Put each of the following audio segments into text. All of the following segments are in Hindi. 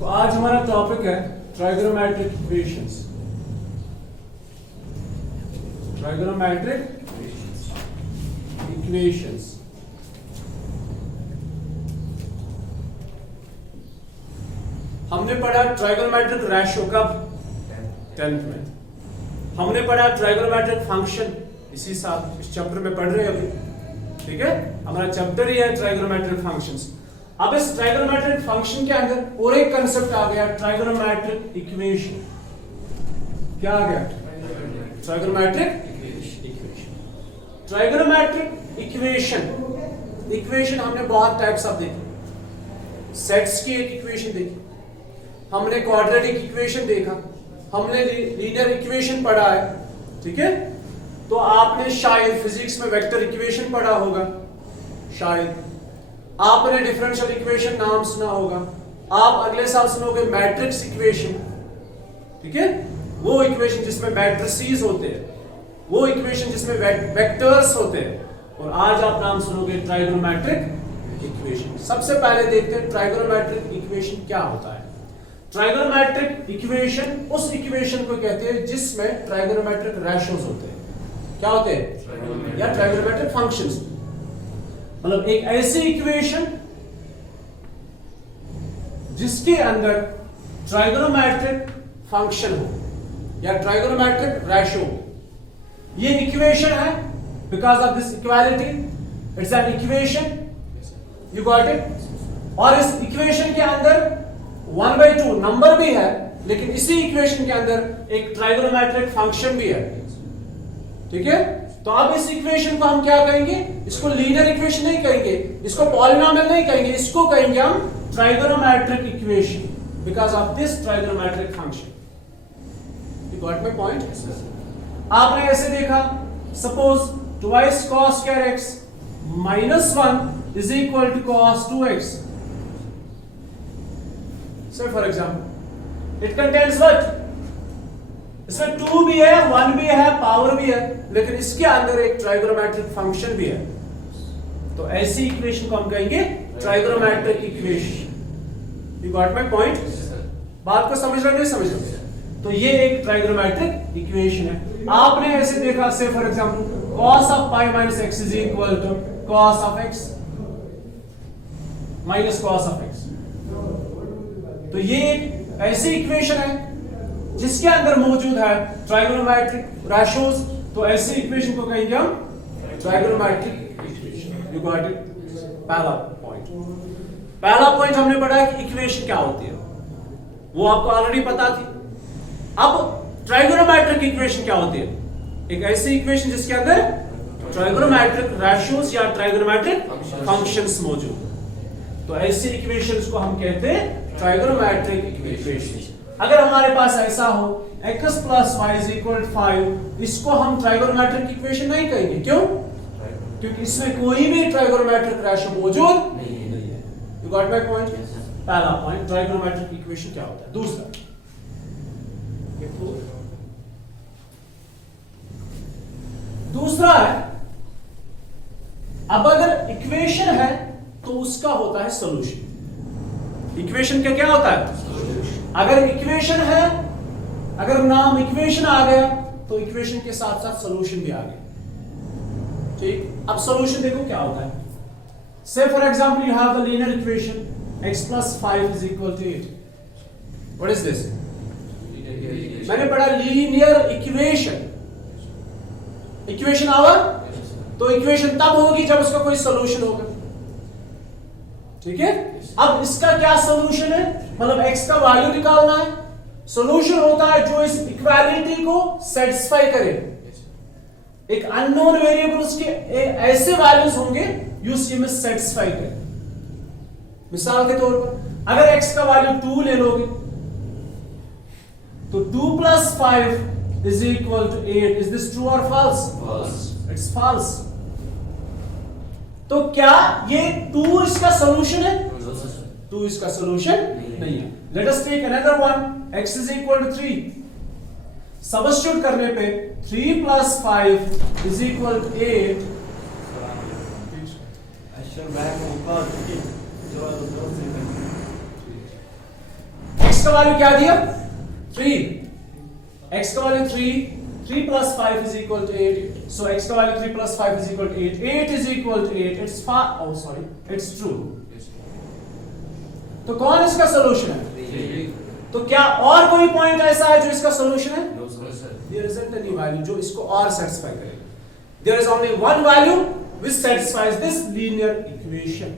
तो आज हमारा टॉपिक है ट्राइगोनोमेट्रिक इक्वेशंस। ट्राइगोनोमेट्रिक इक्वेशंस हमने पढ़ा ट्राइगोनोमेट्रिक रेशियो कब 10th में। हमने पढ़ा ट्राइगोनोमेट्रिक फंक्शन इसी साल इस चैप्टर में पढ़ रहे हैं अभी, ठीक है। हमारा चैप्टर ही है ट्राइगोनोमेट्रिक फंक्शंस। अब इस ट्राइगोनोमेट्रिक फंक्शन के अंदर और एक कंसेप्ट आ गया ट्राइगोनोमेट्रिक इक्वेशन। क्या आ गया? Trigonometric equation. Trigonometric equation, equation हमने बहुत टाइप्स ऑफ देखे। सेट्स की एक इक्वेशन देखी, हमने क्वाड्रेटिक इक्वेशन देखा, हमने लीनियर इक्वेशन पढ़ा है, ठीक है। तो आपने शायद फिजिक्स में वेक्टर इक्वेशन पढ़ा होगा, शायद आपने डिफरेंशियल इक्वेशन नाम सुना होगा, आप अगले साल सुनोगे मैट्रिक्स इक्वेशन, ठीक है। वो इक्वेशन जिसमें मैट्रिसेस होते हैं, वो इक्वेशन जिसमें वेक्टर्स होते हैं, और आज आप नाम सुनोगे ट्राइगोनोमेट्रिक इक्वेशन। सबसे पहले देखते हैं ट्राइगोनोमेट्रिक इक्वेशन क्या होता है। ट्राइगोनोमेट्रिक इक्वेशन उस इक्वेशन को कहते हैं जिसमें ट्राइगोनोमेट्रिक रेशियोज होते हैं। क्या होते हैं? या ट्राइगोनोमेट्रिक फंक्शंस। मतलब एक ऐसी इक्वेशन जिसके अंदर ट्राइगोनोमेट्रिक फंक्शन हो या ट्राइगोनोमेट्रिक रेशियो हो। ये इक्वेशन है because of this equality, it's an equation, you got it. और इस इक्वेशन के अंदर 1/2 नंबर भी है, लेकिन इसी इक्वेशन के अंदर एक ट्राइगोनोमेट्रिक फंक्शन भी है, ठीक है। तो अब इस इक्वेशन को हम क्या कहेंगे? इसको लीनियर इक्वेशन नहीं कहेंगे, इसको पॉलिनोमियल नहीं कहेंगे, इसको कहेंगे हम trigonometric equation because of this trigonometric function. You got my point? आपने ऐसे देखा, suppose twice cos square x minus 1 is equal to cos 2x. Say for example, it contains what? इसमें 2 भी है, 1 भी है, पावर भी है, लेकिन इसके अंदर एक ट्राइगोनोमेट्रिक फंक्शन भी है। तो ऐसी इक्वेशन को हम कहेंगे trigonometric equation. You got my point? बात को समझ रहे नहीं समझ रहे? तो ये एक ट्राइगोनोमेट्रिक इक्वेशन है। आपने ऐसे देखा, से for example cos of pi minus x is equal to cos of x minus cos of x। तो ये एक ऐसी इक्वेशन है जिसके अंदर मौजूद है ट्राइगोनोमेट्रिक रेशियोज। तो ऐसी इक्वेशन को कहेंगे हम trigonometric equation. You got it? पहला पॉइंट। पहला पॉइंट हमने पढ़ा कि इक्वेशन क्या होती है, वो आपको ऑलरेडी पता थी। अब ट्राइगोनोमेट्रिक इक्वेशन क्या होती है? एक ऐसी इक्वेशन जिसके अंदर ट्राइगोनोमेट्रिक रेशियोज या ट्राइगोनोमेट्रिक फंक्शंस मौजूद। तो ऐसी इक्वेशंस को हम कहते हैं ट्राइगोनोमेट्रिक इक्वेशंस। अगर हमारे पास ऐसा हो x + y = 5, इसको हम ट्राइगोनोमेट्रिक इक्वेशन नहीं कहेंगे। क्यों? क्योंकि इसमें कोई भी ट्राइगोनोमेट्रिक रेशियो मौजूद नहीं है। You got my point? पहला पॉइंट ट्राइगोनोमेट्रिक इक्वेशन क्या होता है। दूसरा है, अब अगर इक्वेशन है तो उसका होता है सॉल्यूशन। इक्वेशन का क्या होता है? अगर इक्वेशन है, अगर नाम इक्वेशन आ गया तो इक्वेशन के साथ साथ सॉल्यूशन भी आ गया, ठीक। अब सॉल्यूशन देखो क्या होता है। से for example you have the linear equation x + 5 = 8। What is this? मैंने पढ़ा लीनियर इक्वेशन। इक्वेशन आवर, तो इक्वेशन तब होगी जब उसका कोई सॉल्यूशन होगा, ठीक है। अब इसका क्या सॉल्यूशन है? मतलब x का वैल्यू निकालना है। सॉल्यूशन होता है जो इस इक्वालिटी को सेटिस्फाई करे। एक अननोन वेरिएबल्स के ऐसे वैल्यूज होंगे जो इसमें सेटिस्फाई करे। मिसाल के तौर पर अगर x का वैल्यू 2 ले लोगे तो 2 + 5 = 8। Is this true or false? False. It's false. तो क्या ये 2 इसका सॉल्यूशन है? 2 इसका सॉल्यूशन नहीं है। Let us take another one. x = 3. Substitute करने पे 3 + 5 = 8। का वैल्यू क्या दिया 3, x का value 3 plus 5 is equal to 8, so x का value 3 plus 5 is equal to 8 is equal to 8, it's true. तो कौन इसका सोल्यूशन है? तो क्या और कोई पॉइंट ऐसा है जो इसका सोल्यूशन है? No sir. There isn't any value जो इसको और सेटिस्फाई करेगा. There is only one value which satisfies this linear equation.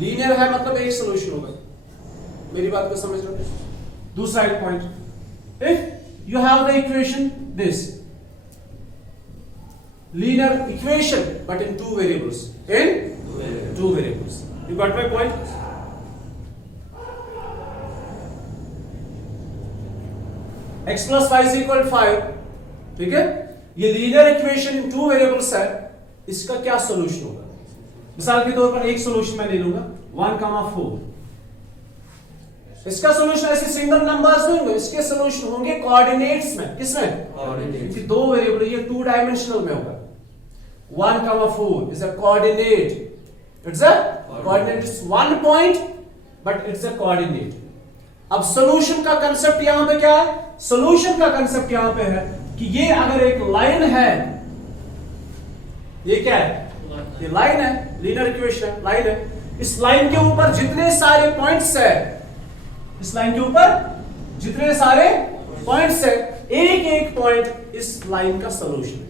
Linear है मतलब एक सोल्यूशन होगा. मेरी बात को समझ रहे हो? दूसरा एक point, if you have the equation this linear equation but in two variables, two variables. You got my point? x plus y is equal to 5, ठीक है? ये linear equation in two variables है, इसका क्या सोल्यूशन होगा? मिसाल के तौर पर एक सोल्यूशन मैं ले लूंगा 1,4. इसका सोल्यूशन ऐसे सिंगल नंबर्स में होंगे, इसके सोल्यूशन होंगे कोऑर्डिनेट्स में. किसमें? Coordinates. दो वेरिएबल, ये 2 डायमेंशनल में होगा. 1,4 is a coordinate. It's a coordinate. It's one point, but it's a coordinate. अब सोल्यूशन का कंसेप्ट यहां पे क्या है? सोल्यूशन का कंसेप्ट यहां पे है कि ये अगर एक लाइन है, ये क्या है? ये लाइन है, लीनियर इक्वेशन है, लाइन है. इस लाइन के ऊपर जितने सारे पॉइंट्स है, इस लाइन के ऊपर जितने सारे पॉइंट्स है, एक एक पॉइंट इस लाइन का सोल्यूशन है.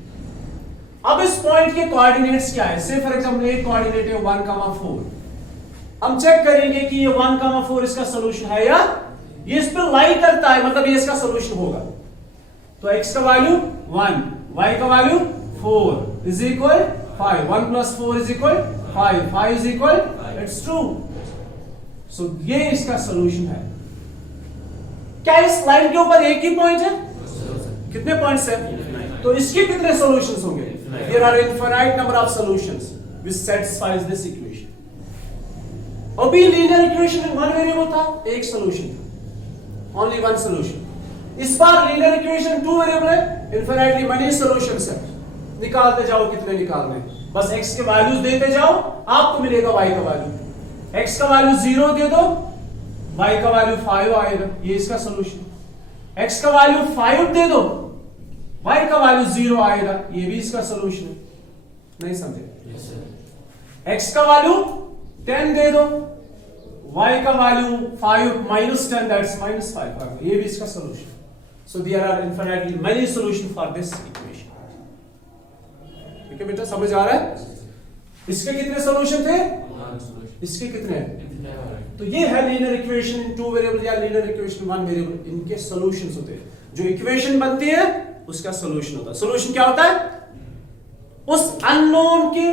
अब इस पॉइंट के कोऑर्डिनेट्स क्या है? से फॉर एग्जांपल एक कोऑर्डिनेट है 1,4. हम चेक करेंगे कि ये 1,4 इसका सोल्यूशन है या ये इस पर लाई करता है, मतलब ये इसका सोल्यूशन होगा. तो x का वैल्यू 1, y का value 4 is equal 5. 1 plus 4 is equal 5. 5 is equal, it's true. So ये इसका सोल्यूशन है. क्या इस लाइन के ऊपर एक ही पॉइंट है? कितने पॉइंट्स है? तो इसके कितने सॉल्यूशंस होंगे? There are infinite number of solutions which satisfies this equation. अभी लीनियर इक्वेशन में वन वेरिएबल था, एक सॉल्यूशन था, only one solution. इस बार लीनियर इक्वेशन टू वेरिएबल है, इनफिनिटली many solutions है. निकालते जाओ कितने निकालने, बस x के वैल्यूज देते जाओ, आपको मिलेगा y का वैल्यू. x का वैल्यू 0 दे दो, y का वैल्यू 5 आएगा, ये इसका सॉल्यूशन. x का वैल्यू 5 दे दो, y का वैल्यू 0 आएगा, ये भी इसका सॉल्यूशन है. नहीं समझे? Yes sir. x का वैल्यू 10 दे दो, y का वैल्यू 5 minus 10, that's minus 5 आ गया, ये भी इसका solution. So there are infinitely many solutions for this equation. ठीक है बेटा, समझ आ रहा है? इसके कितने सॉल्यूशन थे? इसके कितने? तो ये है linear equation in two variable या लीनियर इक्वेशन वन वेरिएबल. इनके सॉल्यूशंस होते हैं. जो इक्वेशन बनती है उसका सॉल्यूशन होता है. सॉल्यूशन क्या होता है? उस अननोन के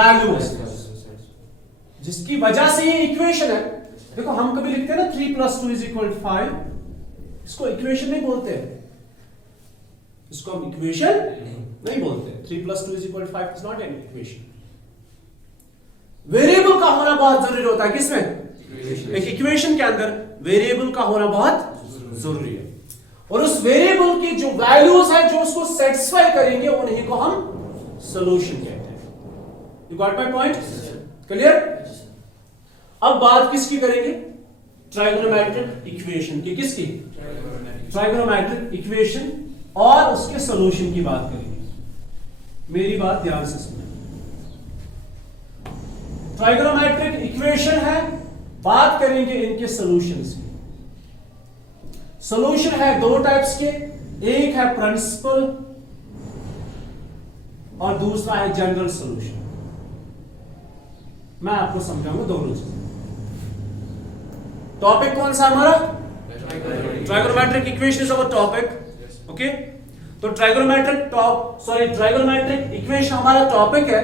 वैल्यू जिसकी वजह से ये इक्वेशन है. देखो हम कभी लिखते हैं ना 3 plus 2 is equal to 5, इसको इक्वेशन नहीं बोलते, इसको हम इक्वेशन नहीं बोलते. 3 plus 2 is equal to 5 is not an equation. Variable का होना बहुत जरूरी होता है. किसमें? एक इक्वेशन के अंदर वेरिएबल का होना बहुत जरूरी है. और उस वेरिएबल की जो वैल्यूज है जो उसको सेटिस्फाई करेंगे उन्हीं को हम सॉल्यूशन कहते हैं. You got my point? Clear? अब बात किसकी करेंगे? ट्राइगोनोमेट्रिक इक्वेशन की. किसकी? ट्राइगोनोमेट्रिक इक्वेशन और उसके सॉल्यूशन की बात करेंगे. मेरी बात ध्यान से सुनो. ट्राइगोनोमेट्रिक इक्वेशन है, बात करेंगे इनके सॉल्यूशंस की. सॉल्यूशन है दो टाइप्स के, एक है प्रिंसिपल और दूसरा है जनरल सॉल्यूशन. मैं आपको समझाऊंगा दोनों चीजें. टॉपिक कौन सा हमारा? Trigonometric equation is our topic. Okay, तो ट्राइगोनोमेट्रिक इक्वेशन हमारा टॉपिक है.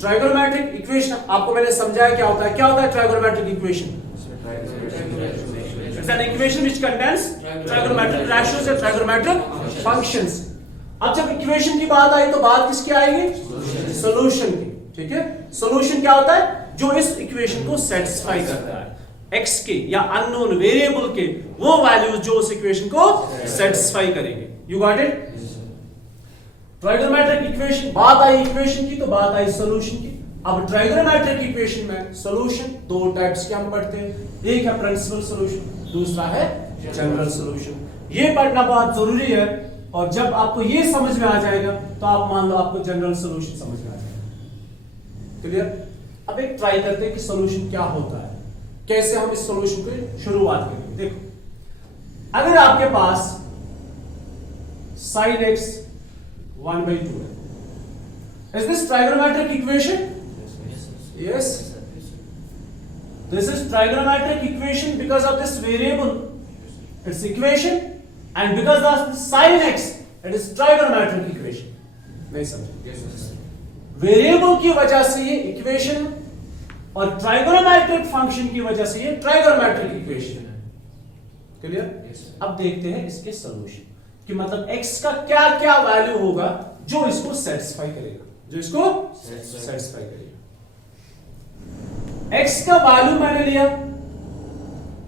ट्राइगोनोमेट्रिक इक्वेशन आपको मैंने समझाया क्या होता है. क्या होता है trigonometric equation? It's an equation which contains trigonometric ratios and trigonometric functions. अब जब इक्वेशन की बात आई तो बात किसकी आएगी? सॉल्यूशन की. ठीक है, सॉल्यूशन क्या होता है? जो इस इक्वेशन को सेटिस्फाई करता है, x के या अननोन वेरिएबल के वो वैल्यूज जो उस इक्वेशन को सेटिस्फाई करेंगे. You got it? Trigonometric equation, बात आई इक्वेशन की तो बात आई सॉल्यूशन की. अब ट्राइगोनोमेट्रिक इक्वेशन में सॉल्यूशन दो टाइप्स के हम पढ़ते हैं. एक है प्रिंसिपल सॉल्यूशन, दूसरा है जनरल सॉल्यूशन। ये पढ़ना बहुत जरूरी है, और जब आपको ये समझ में आ जाएगा तो आप मान लो आपको जनरल सॉल्यूशन समझ में आ जाएगा। क्लियर? अब एक ट्राई करते हैं कि सॉल्यूशन क्या होता है, कैसे हम इस सॉल्यूशन की शुरुआत करेंगे। देखो, अगर आपके पास sin x 1/2 है, is this trigonometric equation? Yes. This is trigonometric equation because of this variable, its equation, and because of the sin x, it is trigonometric equation. नहीं समझे? वेरिएबल की वजह से ये इक्वेशन और ट्राइगोनोमेट्रिक फंक्शन की वजह से ये ट्राइगोनोमेट्रिक इक्वेशन है। क्लियर? अब देखते हैं इसके सॉल्यूशन कि मतलब x का क्या क्या वैल्यू होगा जो इसको सेटिस्फाई करेगा, जो इसको सेटिस्फाई करेगा। x का वैल्यू मैंने लिया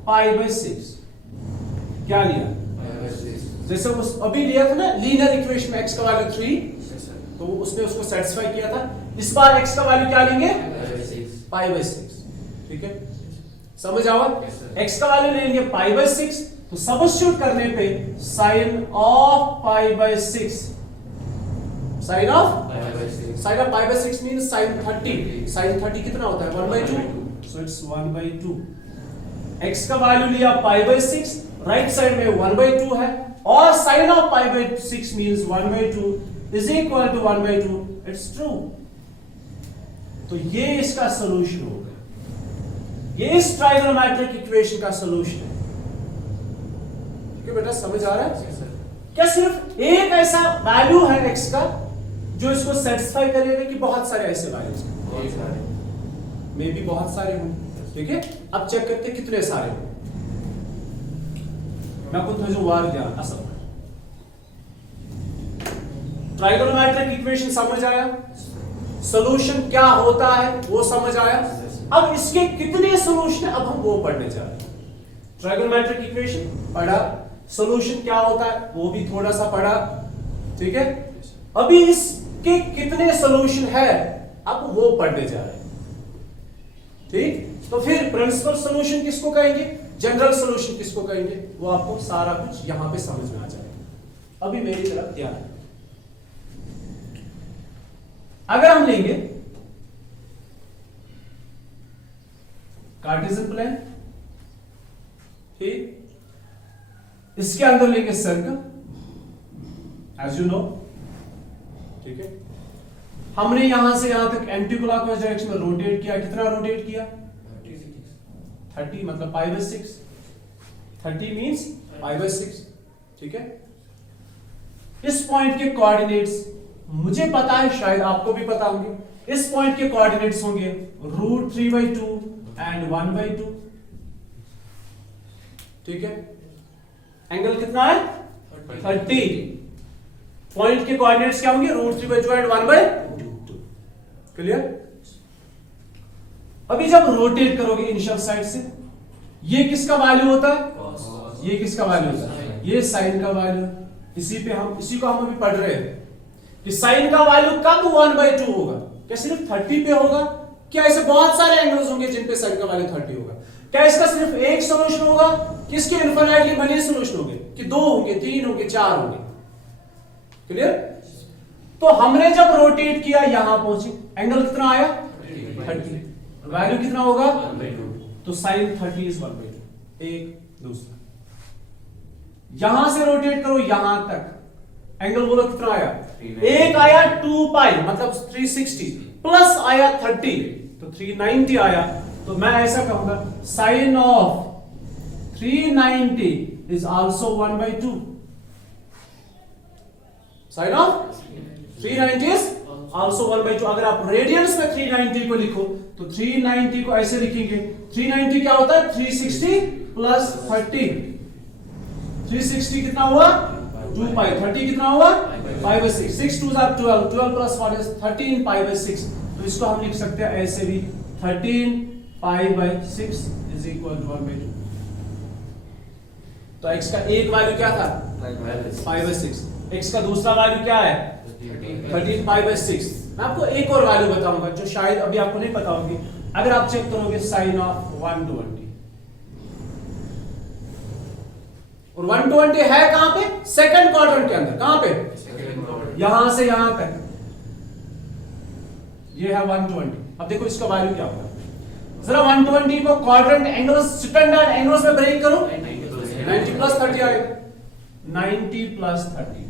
π/6। क्या लिया? जैसे उस अभी लिया था ना लीनियर इक्वेशन में x का वैल्यू 3, तो उसने उसको सेटिस्फाई किया था। इस बार x का वैल्यू क्या लेंगे? π/6। ठीक है, समझ आओ? x का वैल्यू लेंगे π/6, तो सब्स्टिट्यूट करने पे sin of π/6, sin of π/6 means sin 30। sin 30 कितना होता है? 1/2, so it's 1/2। x का वैल्यू लिया π/6, राइट साइड में 1/2 है, और sin of π/6 means 1/2 is equal to 1/2, it's true। तो ये इसका सॉल्यूशन होगा, ये इस ट्राइगोनोमेट्रिक इक्वेशन का सॉल्यूशन है। ठीक है बेटा, समझ आ रहा है? क्या सिर्फ एक ऐसा वैल्यू है x का जो इसको सेटिस्फाई करेगा कि बहुत सारे ऐसे वैल्यूज हैं? बहुत सारे, मे बी बहुत सारे हों। ठीक है, अब चेक करते हैं कितने सारे हों। मैं आपको थोड़ा वार दिया असल में। ट्राइगोनोमेट्रिक इक्वेशन समझ आया, सॉल्यूशन क्या होता है वो समझ आया। अब इसके कितने सॉल्यूशन है अब हम वो पढ़ने जा रहे हैं। ट्राइगोनोमेट्रिक इक्वेशन पढ़ा, सॉल्यूशन क्या होता है वो भी थोड़ा सा पढ़ा। ठीक है, अभी इसके कितने सॉल्यूशन है अब वो पढ़ने जा रहे हैं। ठीक, तो फिर प्रिंसिपल सॉल्यूशन किसको कहेंगे, जनरल सॉल्यूशन किसको कहेंगे, वो आपको सारा कुछ यहां पे समझ में आ जाएगा। अभी मेरी तरफ ध्यान है। अगर हम लेंगे कार्टेशियन प्लेन, ठीक, इसके अंदर लेंगे सर्कल, एज यू नो। ठीक है, हमने यहां से यहां तक एंटी क्लॉकवाइज डायरेक्शन में रोटेट किया। कितना रोटेट किया? 30, मतलब π/6। 30 मींस π/6। ठीक है, इस पॉइंट के कोऑर्डिनेट्स मुझे पता है, शायद आपको भी पता होंगे। इस पॉइंट के कोऑर्डिनेट्स होंगे √3/2 एंड 1/2। ठीक है, एंगल कितना है? 30। पॉइंट के कोऑर्डिनेट्स क्या होंगे? √3/2 एंड 1/2। क्लियर? अभी जब रोटेट करोगे इनिशियल साइड से, ये किसका वैल्यू होता है? ये किसका वैल्यू होता है? ये साइन का वैल्यू। इसी को हम अभी पढ़ रहे हैं कि साइन का वैल्यू कब 1/2 होगा। क्या सिर्फ 30 पे होगा? क्या ऐसे बहुत सारे एंगल्स होंगे जिन पे साइन का वैल्यू 30 होगा? क्या इसका सिर्फ एक सॉल्यूशन होगा कि इसके इनफिनिटली मनी सॉल्यूशन होंगे, कि 2 होंगे, 3 होंगे, 4 होंगे? क्लियर? तो हमने जब रोटेट किया यहां पहुंचे, एंगल कितना आया? 30। वैल्यू कितना होगा? 1/2। तो साइन 30 इज 1/2। एक, दूसरा, यहां से रोटेट करो यहां तक, एंगल बोलो कितना आया? एक आया 2π, मतलब 360, प्लस आया 30, तो 390 आया। तो मैं ऐसा कहूंगा sine of 390 is also 1/2। Sine of 390 is also 1/2। अगर आप रेडियंस में 390 को लिखो तो 390 को ऐसे लिखेंगे। 390 क्या होता है? 360 प्लस 30। 360 कितना हुआ? 2π। 30 कितना हुआ? π/6। 6 2 are 12, 12 plus 1 is 13 π/6। तो इसको हम लिख सकते हैं ऐसे भी, 13 π/6 is equal to 1/2। तो x का एक वैल्यू क्या था? π/6। x का दूसरा वैल्यू क्या है? 13 π/6। मैं आपको एक और वैल्यू बताऊंगा जो शायद अभी आपको नहीं पता होगी। अगर आप चेक करोगे साइन ऑफ 120, और 120 है कहां पे? सेकंड क्वाड्रेंट के अंदर। कहां पे? यहां से यहां तक ये है 120। अब देखो इसका वैल्यू क्या होगा, जरा 120 को क्वाड्रेंट एंगल्स, स्टैंडर्ड एंगल्स में ब्रेक करो, 90 प्लस 30 आएगा। 90 प्लस 30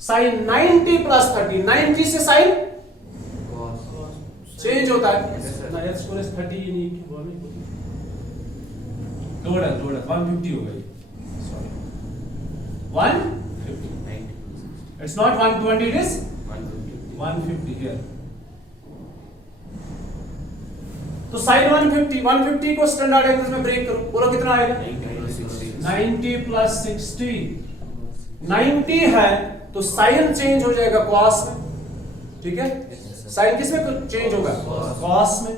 साइन 90 प्लस 30, 90 से साइन चेंज होता है ना। एक्स को 30 ही नहीं, वो नहीं होती, जोड़ा 150 हो गई, sorry 150, it's not 120, it is 150 here. तो साइन 150 को स्टैंडर्ड एंगल्स में ब्रेक करो, बोलो कितना आएगा? 90 प्लस 60, 90 है तो साइन चेंज हो जाएगा कॉस में, ठीक है? साइन किस में चेंज होगा? कॉस में,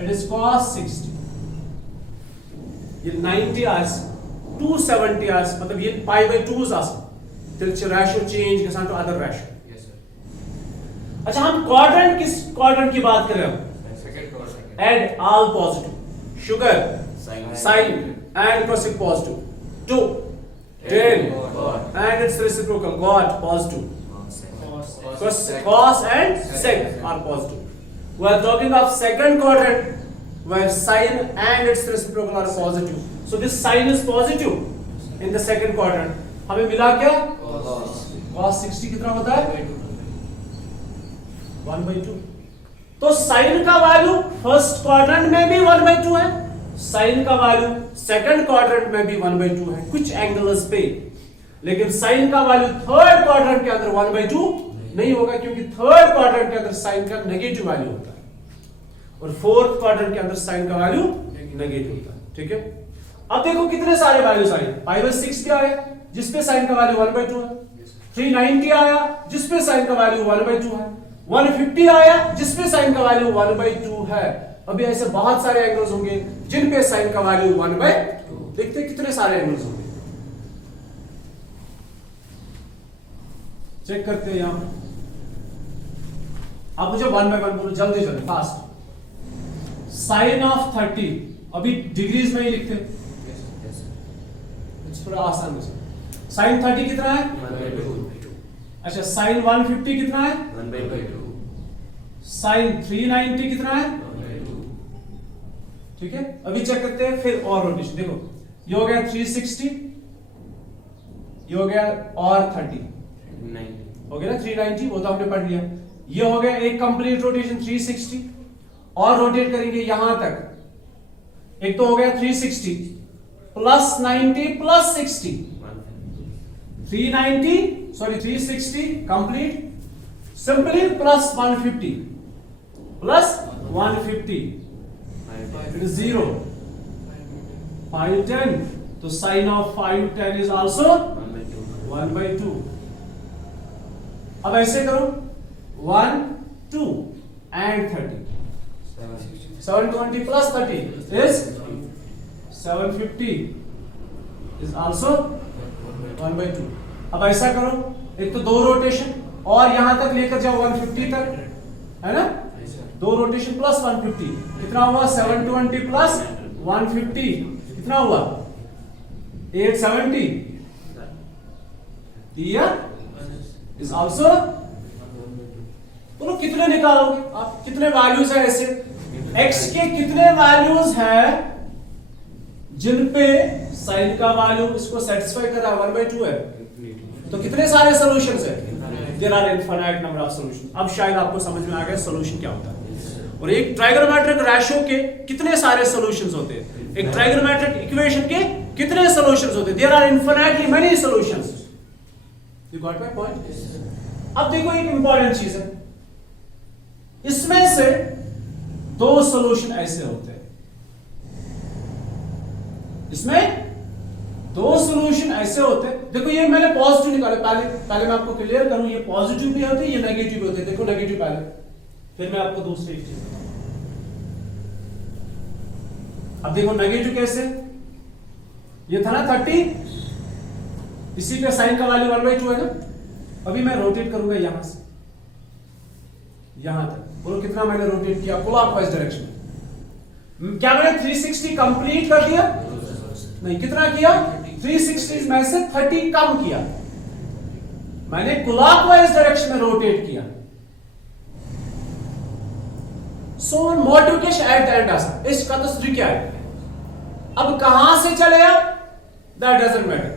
इट इज कॉस 60। ये 90 आवर्स 270 आवर्स, मतलब ये पाई बाय 2 आसन till ratio change गसान to other ratio। yes sir। अच्छा हम क्वाड्रेंट, किस क्वाड्रेंट की बात कर रहे हैं? Second quadrant. add all positive, sugar sin and cosec positive, 2 10 and its reciprocal got positive, cos and sec are positive। We are talking of second quadrant where sin and its reciprocal are positive, so this sin is positive in the second quadrant। हमें मिला क्या? cos 60 कितना होता है? 1/2। तो sin का वैल्यू फर्स्ट क्वाड्रेंट में भी 1/2 है, sin का वैल्यू सेकंड क्वाड्रेंट में भी 1/2 है कुछ एंगल्स पे, लेकिन sin का वैल्यू थर्ड क्वाड्रेंट के अंदर 1/2 नहीं होगा, क्योंकि थर्ड क्वाड्रेंट के अंदर sin का नेगेटिव वैल्यू होता है और फोर्थ क्वाड्रेंट के अंदर sin का वैल्यू नेगेटिव होता है, ठीक है? अब देखो कितने सारे वैल्यूज आए। π/6 क्या आया जिसपे sin का वैल्यू 1/2 है, 390 आया जिसपे sin का वैल्यू 1/2 है, 150 आया जिसपे sin का वैल्यू 1/2 है। अभी ऐसे बहुत सारे एंगल्स होंगे जिन पे sin का वैल्यू 1/2। देखते हैं कितने सारे एंगल्स होंगे, चेक करते हैं यहां। आप मुझे 1 by 1 बोलो, जल्दी फास्ट। साइन ऑफ 30 अभी डिग्रीज में ही लिखते हैं, थोड़ा आसान है। साइन 30 कितना है? 1/2। अच्छा साइन 150 कितना है? 1/2। साइन 390 कितना है? 1/2। ठीक है, अभी चेक करते हैं फिर और रोटेशन। देखो ये हो गया 360, ये हो गया और 30 हो गया ना 390, वो तो आपने पढ़ लिया। ये हो गया एक कंप्लीट रोटेशन 360, और रोटेट करेंगे यहां तक। एक तो हो गया 360 plus 90 plus 60, 360 complete, simply plus 150 plus 150 it is 0, 510, तो साइन ऑफ 510 इज आल्सो 1/2। अब ऐसे करो 1 2 and 30, 720 plus 30 is 750 is also 1/2। अब ऐसा करो, एक तो 2 रोटेशन और यहां तक लेकर जाओ 150 तक, है ना? 2 रोटेशन प्लस 150 कितना हुआ? 720 प्लस 150 कितना हुआ? 870 is also। तो कितने निकालोगे आप? कितने वैल्यूज है ऐसे? x के कितने वैल्यूज है जिन पे साइन का वैल्यू इसको सेटिस्फाई कर रहा है? 1/2 है, तो कितने सारे सॉल्यूशंस है? There are infinite number of solution. अब शायद आपको समझ में आ गया सॉल्यूशन क्या होता है, और एक ट्राइगोनोमेट्रिक रेशियो के कितने सारे सॉल्यूशंस होते हैं, एक ट्राइगोनोमेट्रिक इक्वेशन के कितने सॉल्यूशंस होते हैं? There are infinitely many solutions. You got my point? अब देखो एक इंपॉर्टेंट चीज है, इसमें से 2 सॉल्यूशन ऐसे होते हैं, इसमें 2 सॉल्यूशन ऐसे होते हैं। देखो ये मैंने पॉजिटिव निकाले, पहले मैं आपको क्लियर करूं, ये पॉजिटिव भी होते हैं, ये नेगेटिव भी होते हैं। देखो नेगेटिव पहले, फिर मैं आपको दूसरी चीज। अब देखो नेगेटिव कैसे, ये था ना 30, इसी पे साइन का वैल्यू 1/2 है ना। अभी मैं रोटेट करूंगा यहां से यहां तक, बोलो कितना मैंने रोटेट किया? Clockwise direction. क्या मैंने 360 कंप्लीट कर दिया? नहीं, कितना किया? 360 में से 30 कम किया, मैंने क्लॉकवाइज डायरेक्शन में रोटेट किया। सो मोटिवेशन एट द एंड आसा इसका तो क्या है, अब कहां से चलेगा दैट डजंट मैटर।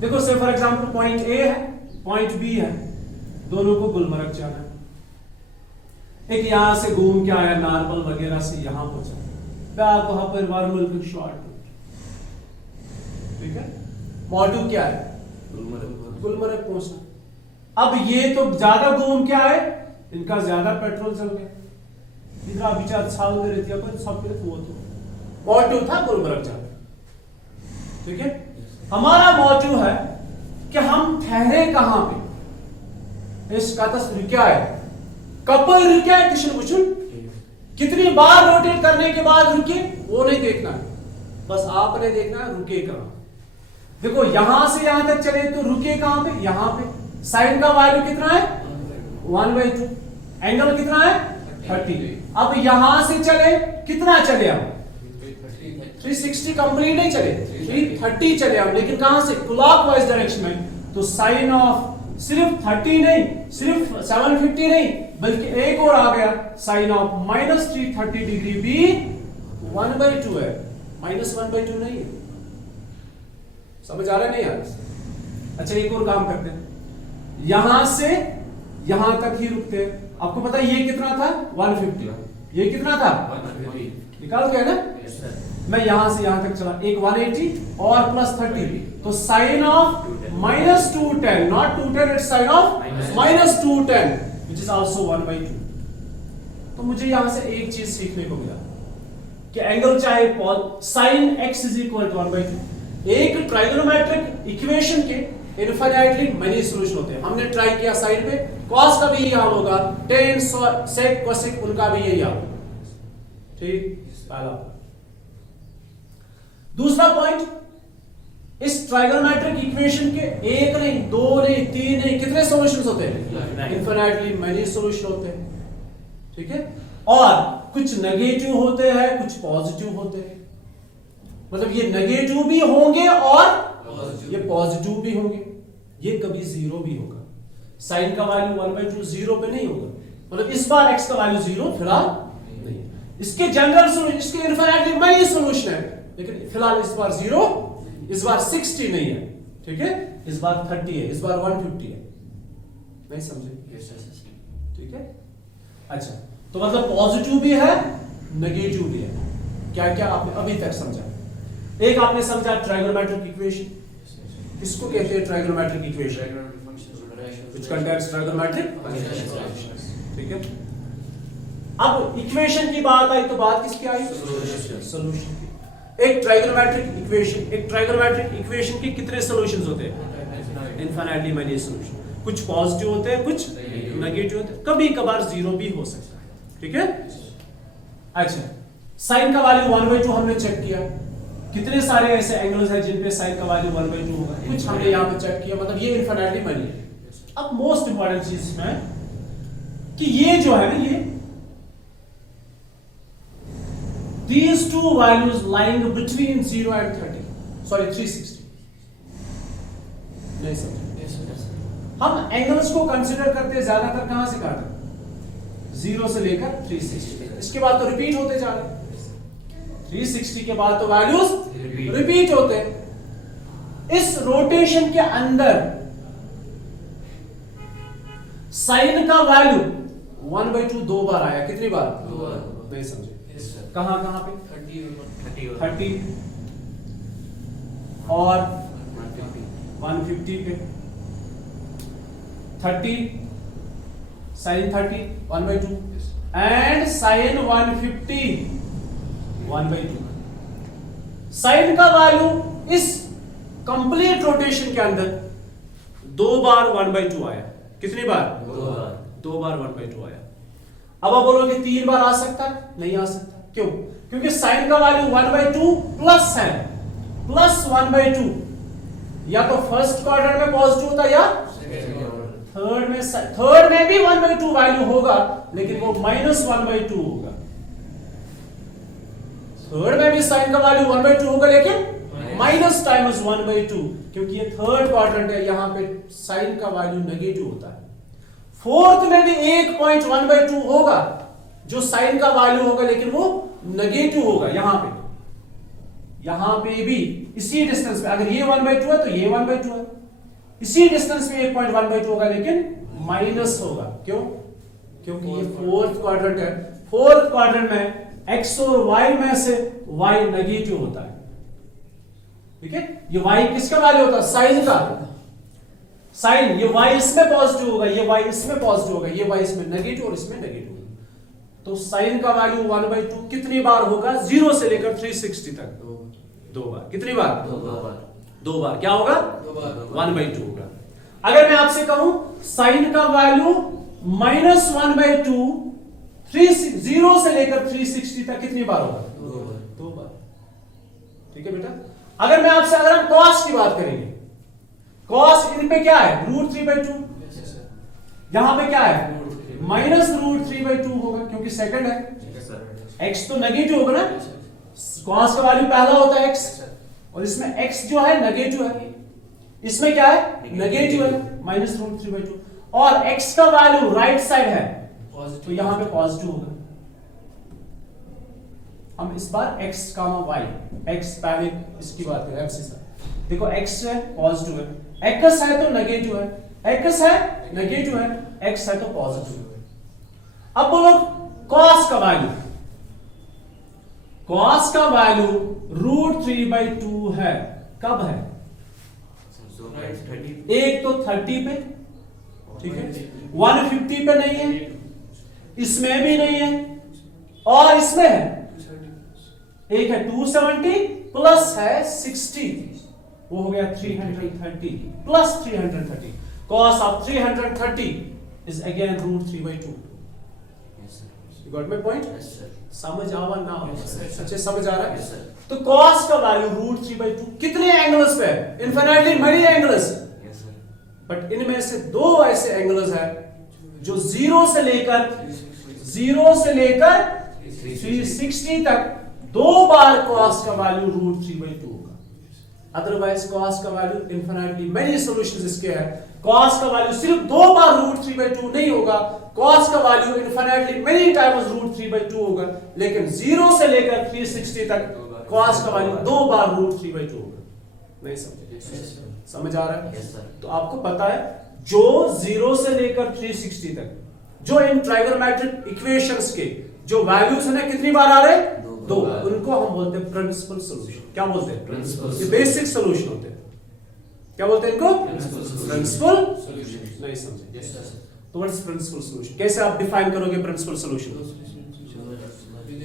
देखो से फॉर एग्जांपल पॉइंट ए है, पॉइंट बी है, दोनों को गुलमर्ग जाना है। एक यहां से घूम के आया नार्मल वगैरह से यहां पहुंचा, बैक वहां पर वार्मल शॉर्ट, ठीक है। मोटिव क्या है? गुलमर्ग पहुंचना। अब ये तो ज्यादा घूम के आए, इनका ज्यादा पेट्रोल चल गया, इनका विचार छाल दे रही थी अपन सब पे, वो तो मोटिव था गुलमर्ग जाना, ठीक है। हमारा मोटिव है कि हम ठहरे कहां पे, इसका तस्वीर क्या है, कपर रुके किशन बुचुन, कितनी बार रोटेट करने के बाद रुके वो नहीं देखना है, बस आपने देखना है रुके कहां। देखो यहां से यहां तक चले तो रुके कहां पे, यहां पे। साइन का वैल्यू कितना है 1/2, एंगल कितना है 30। अब यहां से चले कितना चले हम 360 कंप्लीट नहीं चले, 330 चले हम, लेकिन कहां से क्लॉकवाइज डायरेक्शन में। तो साइन ऑफ सिर्फ 30 नहीं, सिर्फ 750 नहीं, बल्कि एक और आ गया, साइन ऑफ -330 डिग्री भी 1/2 है, -1/2 नहीं है। समझ आ रहा है नहीं यार? अच्छा एक और काम करते हैं, यहां से यहां तक ही रुकते हैं। आपको पता है ये कितना था 150, ये कितना था 150, निकाल के है ना। मैं यहां से यहां तक चला, एक 180 और प्लस 30, तो sine of -210, not 210, it's sine of -210 which is also 1/2। तो मुझे यहां से एक चीज सीखने को मिला कि एंगल चाहे sin x is equal to 1/2। एक ट्राइगोनोमेट्रिक इक्वेशन के इनफिनिटली मेनी सॉल्यूशन होते हैं। हमने ट्राई किया साइड पे, cos का भी यही हाल होगा, tan sec cosec उनका भी यही हाल होगा, ठीक। पहला। दूसरा पॉइंट, इस ट्राइगोनोमेट्रिक इक्वेशन के एक नहीं, दो नहीं, तीन नहीं, कितने सॉल्यूशंस होते हैं? इनफिनिटली मेनी सॉल्यूशन होते हैं, ठीक है। और कुछ नेगेटिव होते हैं, कुछ पॉजिटिव होते हैं, मतलब ये नेगेटिव भी होंगे और ये पॉजिटिव भी होंगे, ये कभी जीरो भी होगा। साइन का वैल्यू 1/2 जीरो पे नहीं होगा, मतलब इस बार x का वैल्यू जीरो फिलहाल नहीं। इसके जनरल सॉल्यूशन, इसके इनफिनिटली मेनी सॉल्यूशन है, लेकिन फिलहाल इस बार जीरो, इस बार 60 नहीं है, ठीक है, इस बार 30 है, इस बार 150 है। नहीं समझे? ठीक है। अच्छा तो मतलब पॉजिटिव भी है, नेगेटिव भी है। क्या क्या आपने अभी तक समझा? एक आपने समझा ट्राइगोनोमेट्रिक इक्वेशन, इसको कहते हैं trigonometric equation which contains trigonometric functions, ठीक है। अब इक्वेशन की बात आई तो बात किसकी आई? सॉल्यूशन की। एक ट्राइगोनोमेट्रिक इक्वेशन के कितने सॉल्यूशंस होते हैं? Infinitely many solution. कुछ पॉजिटिव होते हैं, कुछ नेगेटिव होते हैं, कभी कभार जीरो भी हो सकता है, ठीक है। अच्छा साइन का वैल्यू 1/2 हमने चेक किया, कितने सारे ऐसे एंगल्स हैं जिन पे साइन का वैल्यू 1/2 होगा, कुछ हमने यहां पे चेक किया, मतलब ये इनफिनिटली मेनी है। अब मोस्ट इंपॉर्टेंट चीज है कि ये जो है ना, ये these two values lying between 0 and 30, sorry 360, नहीं समझे? हम एंगल्स को कंसीडर करते हैं ज्यादातर कहां से कहां तक? 0 से लेकर 360 तक। इसके बाद तो रिपीट होते जा रहे हैं, 360 के बाद तो वैल्यूज रिपीट होते हैं। इस रोटेशन के अंदर साइन का वैल्यू 1/2 दो बार आया, कितनी बार? दो बार। नहीं समझे? कहां कहां पे? 30 और 150 पे। 30 sin 30 1/2 एंड sin 150 1/2। साइन का वैल्यू इस कंप्लीट रोटेशन के अंदर दो बार 1/2 आया। कितनी बार? दो बार 1/2 आया। अब आप बोलोगे 3 बार आ सकता है? नहीं आ सकता। क्यों? क्योंकि साइन का वैल्यू 1/2 प्लस है, प्लस 1/2 या तो फर्स्ट क्वाड्रेंट में पॉजिटिव होता या थर्ड में भी 1/2 वैल्यू होगा, लेकिन वो -1/2 होगा। थर्ड में भी साइन का वैल्यू 1/2 होगा, लेकिन माइनस टाइम्स 1/2, क्योंकि ये थर्ड क्वाड्रेंट है, यहां पे साइन का वैल्यू नेगेटिव होता है। फोर्थ में भी 1.1/2 होगा जो साइन का वैल्यू होगा, लेकिन वो नेगेटिव होगा। यहां पे भी इसी डिस्टेंस पे, अगर ये 1/2 है तो ये 1/2 है, इसी डिस्टेंस पे 1.1/2 होगा, लेकिन माइनस होगा। क्यों? क्योंकि ये फोर्थ क्वाड्रेंट है। फोर्थ क्वाड्रेंट में x और y में से y नेगेटिव होता है। ठीक है, ये y किसका वैल्यू होता है? साइन का। साइन, ये y इसमें पॉजिटिव होगा, ये y इसमें पॉजिटिव होगा, ये y इसमें नेगेटिव और इसमें नेगेटिव होगा। तो साइन का वैल्यू 1/2 कितनी बार होगा? 0 से लेकर 360 तक। दो बार। कितनी बार? दो बार। क्या होगा? 1/2 होगा। अगर मैं आपसे कहूं साइन का वैल्यू -1/2 0 से लेकर 360 तक कितनी बार होगा? दो बार। ठीक है बेटा। अगर हम cos की बात करेंगे, cos इन पे क्या है? √3/2। यहां पे क्या है? -√3/2 होगा, क्योंकि सेकंड है। x तो नेगेटिव होगा ना, cos का वैल्यू पहला होता है x, और इसमें x जो है नेगेटिव है, इसमें क्या है? नेगेटिव है, -√3/2। और x का वैल्यू राइट साइड है, तो यहां पे पॉजिटिव होगा। हम इस बार x, y, x पहले इसकी बात करें, x देखो x है पॉजिटिव है, x है तो नेगेटिव है, x है नेगेटिव है, x है तो पॉजिटिव है। अब बोलो cos का वैल्यू, cos का वैल्यू √3/2 है। कब है? एक तो 30 पे, ठीक है, 150 पे नहीं है, इसमें भी नहीं है, और इसमें है, एक है 270 प्लस है 60, वो हो गया 330 plus 330। cos of 330 is again √3/2। You got my point? Yes sir. समझ आवा ना? Yes, अच्छे समझ आ रहा है? Yes sir. तो cos का वैल्यू √3/2 कितने एंगल्स पे है? Infinitely many angles, Yes sir. But इनमें से दो ऐसे एंगल्स है जो 0 से लेकर 360 तक दो बार cos का वैल्यू √3/2 होगा। अदरवाइज cos का वैल्यू इनफिनिटली मेनी सॉल्यूशंस इसके हैं। cos का वैल्यू सिर्फ दो बार √3/2 नहीं होगा, cos का वैल्यू इनफिनिटली मेनी टाइम्स √3/2 होगा, लेकिन 0 से लेकर 360 तक cos का वैल्यू दो बार √3/2 होगा। नहीं समझे? समझ आ रहा है? Yes sir. तो आपको पता है जो 0 से लेकर 360 तक जो इन ट्राइगोनोमेट्रिक इक्वेशंस के जो वैल्यूज है ना, कितनी बार आ रहे हैं? दो। उनको हम बोलते हैं प्रिंसिपल सॉल्यूशन। क्या बोलते हैं? Principal ये बेसिक सॉल्यूशन होते हैं। क्या बोलते हैं इनको? Principal Solution. नहीं समझे? Yes sir. तो व्हाट इज प्रिंसिपल सॉल्यूशन? कैसे आप डिफाइन करोगे प्रिंसिपल सॉल्यूशन?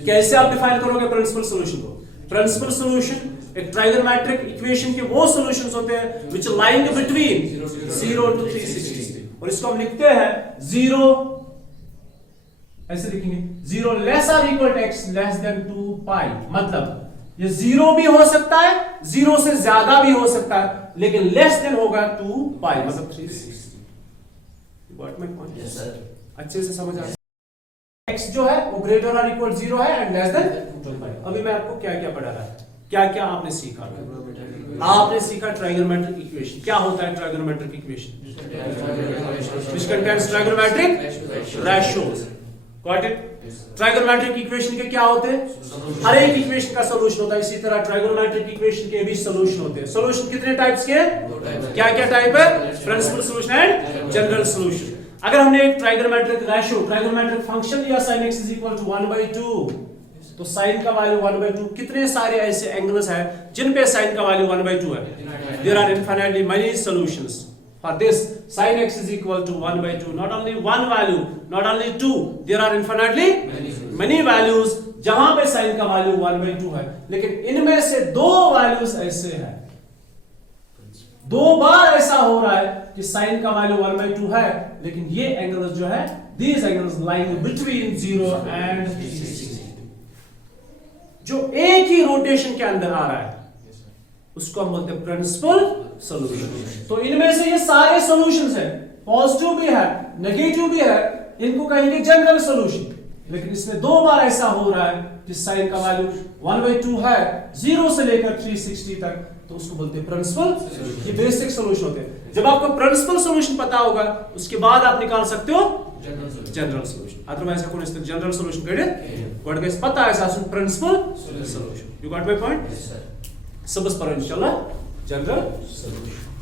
कैसे आप डिफाइन करोगे प्रिंसिपल सॉल्यूशन को? प्रिंसिपल सॉल्यूशन एक ट्राइगोनोमेट्रिक इक्वेशन के वो सॉल्यूशंस होते हैं व्हिच लाइंग बिटवीन 0 to 360, और इसको हम लिखते हैं 0, ऐसे लिखेंगे 0 लेस और equal to x less than 2 पाई। मतलब ये 0 भी हो सकता है, 0 से ज्यादा भी हो सकता है, लेकिन लेस देन होगा 2 पाई, मतलब 360। Got my point? Yes sir. अच्छे से समझ आ रहा है? x जो है वो ग्रेटर और इक्वल 0 है एंड लेस देन 2 पाई। अभी मैं आपको क्या क्या पढ़ा रहा है, क्या क्या आपने सीखा? आपने सीखा ट्राइगोनोमेट्रिक इक्वेशन। क्या होता है trigonometric equation? which contains trigonometric ratios। Got it? Trigonometric equation के क्या होते हैं? हर एक इक्वेशन का सॉल्यूशन होता है, इसी तरह ट्राइगोनोमेट्रिक इक्वेशन के भी सॉल्यूशन होते हैं। सॉल्यूशन कितने टाइप्स के हैं? क्या क्या टाइप है? Principal solution and general solution. अगर हमने एक ट्राइगोनोमेट्रिक रेशियो, ट्राइगोनोमेट्रिक फंक्शन लिया sin x = 1/2, तो sin का वैल्यू 1/2, कितने सारे ऐसे एंगल्स हैं जिन पे sin का वैल्यू 1/2 है? There are infinitely many solutions for this sin x = 1/2. Not only one value, not only two, there are infinitely many values जहां पे sin का वैल्यू 1/2 है, लेकिन इनमें से दो वैल्यूज ऐसे हैं, दो बार ऐसा हो रहा है कि sin का वैल्यू 1/2 है, लेकिन ये एंगल्स जो है, these angles lying between 0 and 360, जो एक ही रोटेशन के अंदर आ रहा है, उसको हम बोलते हैं प्रिंसिपल सॉल्यूशन। तो इनमें से ये सारे सॉल्यूशंस हैं, पॉजिटिव भी है, नेगेटिव भी है, इनको कहेंगे जनरल सॉल्यूशन। लेकिन इसमें दो बार ऐसा हो रहा है कि sin का वैल्यू 1/2 है, 0 से लेकर 360 तक, तो उसको बोलते हैं प्रिंसिपल। ये बेसिक सॉल्यूशन होते हैं। जब आपको प्रिंसिपल सॉल्यूशन पता होगा उसके बाद आप निकाल सकते हो जनरल सॉल्यूशन। अदरवाइज हको जनरल सॉल्यूशन कड़ित गोड गस पता आसन principal solution. You got my point? सबस पर इंशाल्लाह जनरल सॉल्यूशन।